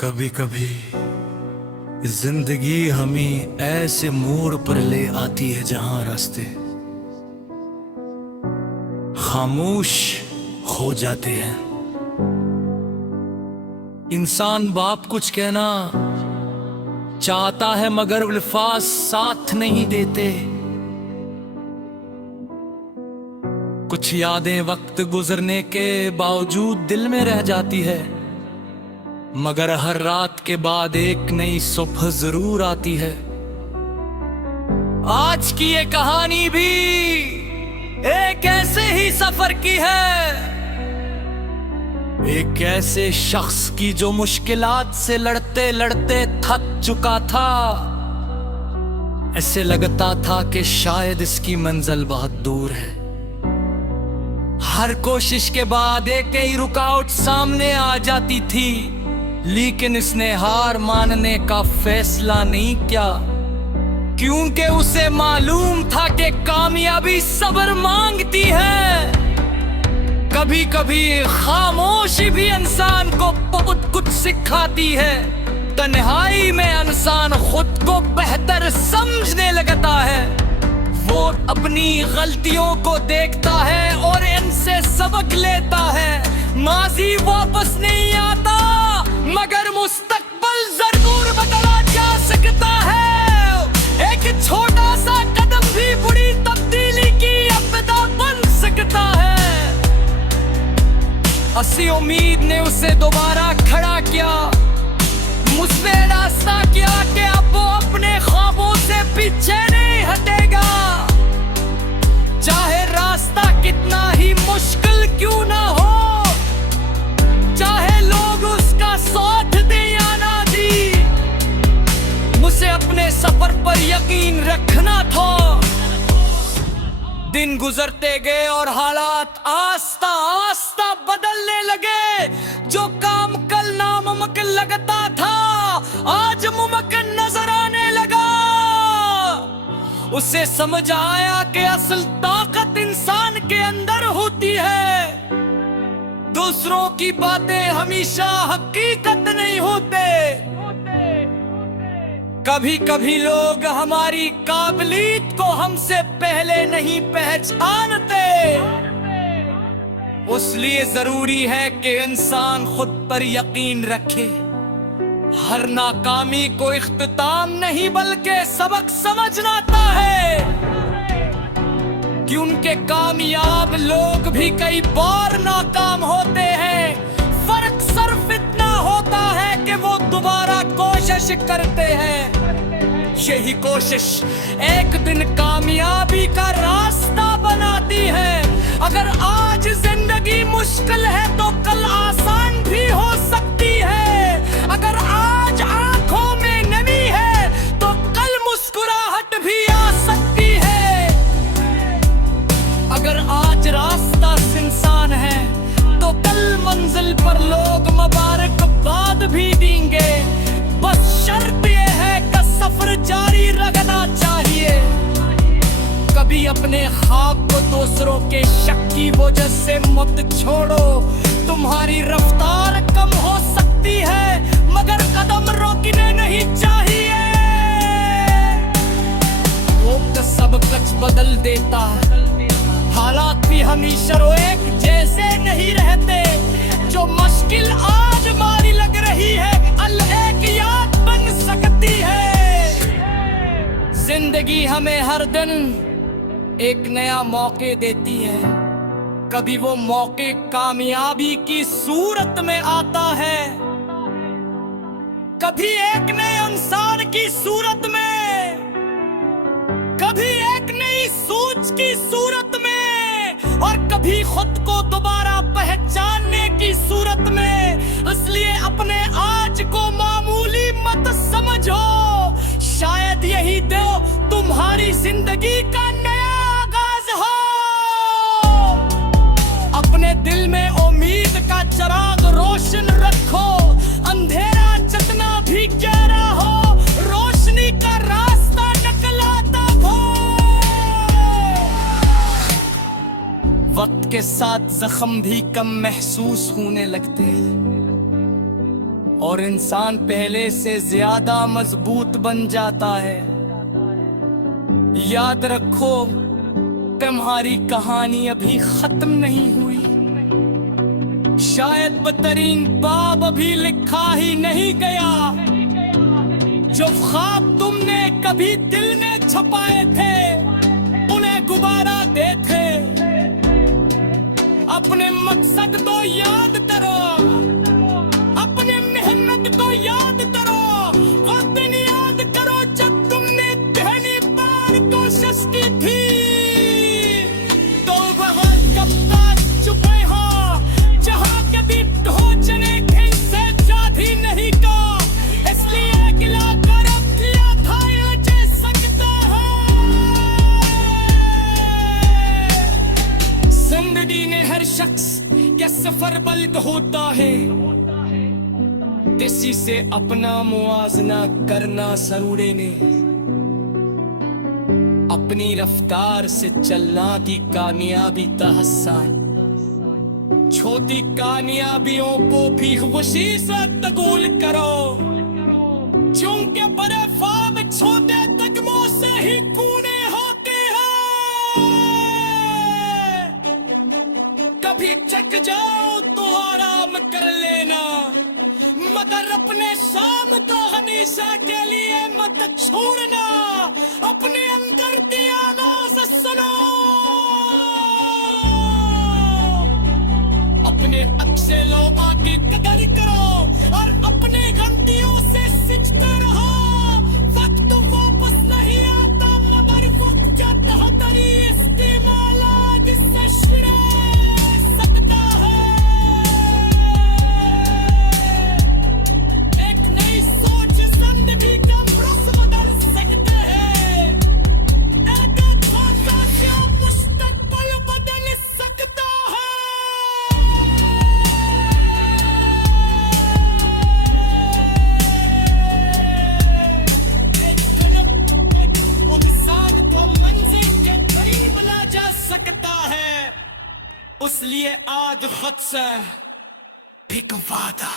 कभी कभी जिंदगी हमें ऐसे मोड़ पर ले आती है जहां रास्ते खामोश हो जाते हैं। इंसान बाप कुछ कहना चाहता है मगर अल्फाज साथ नहीं देते। कुछ यादें वक्त गुजरने के बावजूद दिल में रह जाती है, मगर हर रात के बाद एक नई सुबह जरूर आती है। आज की ये कहानी भी एक ऐसे ही सफर की है, एक ऐसे शख्स की जो मुश्किलात से लड़ते लड़ते थक चुका था। ऐसे लगता था कि शायद इसकी मंजिल बहुत दूर है। हर कोशिश के बाद एक ही रुकावट सामने आ जाती थी, लेकिन इसने हार मानने का फैसला नहीं किया, क्योंकि उसे मालूम था कि कामयाबी सब्र मांगती है। कभी कभी खामोशी भी इंसान को बहुत कुछ सिखाती है। तन्हाई में इंसान खुद को बेहतर समझने लगता है। वो अपनी गलतियों को देखता है और इनसे सबक लेता है। माजी वापस नहीं आता, मगर मुस्तकबल जरूर बदला जा सकता है। एक छोटा सा कदम भी बड़ी तब्दीली की इब्तिदा बन सकता है। असी उम्मीद ने उसे दोबारा खड़ा किया, मुझसे रास्ता किया कि अब वो अपने ख्वाबों से पीछे नहीं हटेगा। चाहे रास्ता कितना ही मुश्किल क्यों ना हो, चाहे लोग उसका साथ दे या ना दी, मुझे अपने सफर पर यकीन रखना था। दिन गुजरते गए और हालात आस्ता आस्ता बदलने लगे। जो काम कल नामुमकिन लगता था आज मुमकिन नजर आने लगा। उसे समझ आया कि असल ताकत इंसान के अंदर होती है। दूसरों की बातें हमेशा हकीकत नहीं होते। कभी कभी लोग हमारी काबिलियत को हमसे पहले नहीं पहचानते। इसलिए जरूरी है कि इंसान खुद पर यकीन रखे। हर नाकामी को इख्तिताम नहीं बल्कि सबक समझना आता है, कि उनके कामयाब लोग भी कई बार नाकाम होते हैं। फर्क सिर्फ इतना होता है कि वो दोबारा कोशिश करते हैं। यही कोशिश एक दिन कामयाबी का रास्ता बनाती है। अगर आज जिंदगी मुश्किल है तो कल आसान भी हो सकती है। अगर आज आंखों में नमी है तो कल मुस्कुराहट भी आ सकती है। अगर आज रास्ता सुनसान है तो कल मंजिल पर लोग मुबारकबाद भी देंगे। बस शर्त ये है कि सफर जारी रखना चाहिए। कभी अपने ख्वाब को दूसरों के शक की वजह से मत छोड़ो। तुम्हारी रफ्तार कम हो सकती है, मगर कदम रोकने नहीं चाहिए। वक्त सब कुछ बदल देता, हालात भी हमेशा एक जैसे नहीं रहते। जो मुश्किल आज मारी लग रही है कल एक याद बन सकती है। जिंदगी हमें हर दिन एक नया मौके देती है। कभी वो मौके कामयाबी की सूरत में आता है, कभी एक नए इंसान की सूरत में, कभी एक नई सोच की सूरत में, और कभी खुद को दोबारा पहचानने की सूरत में। इसलिए अपने आज को मामूली मत समझो। शायद यही दो तुम्हारी जिंदगी का नया आगाज हो। अपने दिल में उम्मीद का चिराग रोशन रखो। अंधेरा जितना भी गहरा हो, रोशनी का रास्ता निकलाता हो। वक्त के साथ जख्म भी कम महसूस होने लगते हैं। और इंसान पहले से ज्यादा मजबूत बन जाता है। याद रखो, तुम्हारी कहानी अभी खत्म नहीं हुई। शायद बदतरीन बाब अभी लिखा ही नहीं गया। जो ख्वाब तुमने कभी दिल में छुपाए थे, उन्हें गुबारा देखे। अपने मकसद को याद करो, अपने मेहनत को याद करो। वो दिन याद करो जब तुमने पहली बार कोशिश की थी। तो वहाँ कब तक छुपे हो जहाँ कभी पहुँचने से जाती नहीं को। इसलिए गिला कर अब किया था ये जे सकता है। जिंदगी ने हर शख्स के सफर बल्द होता है। किसी से अपना मुआवजा करना जरूरी ने। अपनी रफ्तार से चलना की कामयाबी का हिस्सा। छोटी कामयाबियों को भी खुशी से कबूल करो, क्योंकि बड़े ख्वाब छोटे कदमों से ही पूरे होते हैं। कभी थक जाओ तो आराम कर लेना, मगर अपने शाम को हमेशा के लिए मत छोड़ना। अपने अंदर की आवाज सुनो, अपने अक्से लो आगे कदर करो और अपने गलतियों से सीखते रहो। वक्त वापस नहीं आता, मगर वक्त जाता है तेरी इस्तेमाल जिससे शिरे सकता है। एक नई सोच जिंदगी का रुख बदल सकते हैं। एक छोटा सा मुस्तकबिल बदल सकता है। एक कदम वो इंसान को मंजिल के करीब ला जा सकता है। उसलिए आज खुद से भी वादा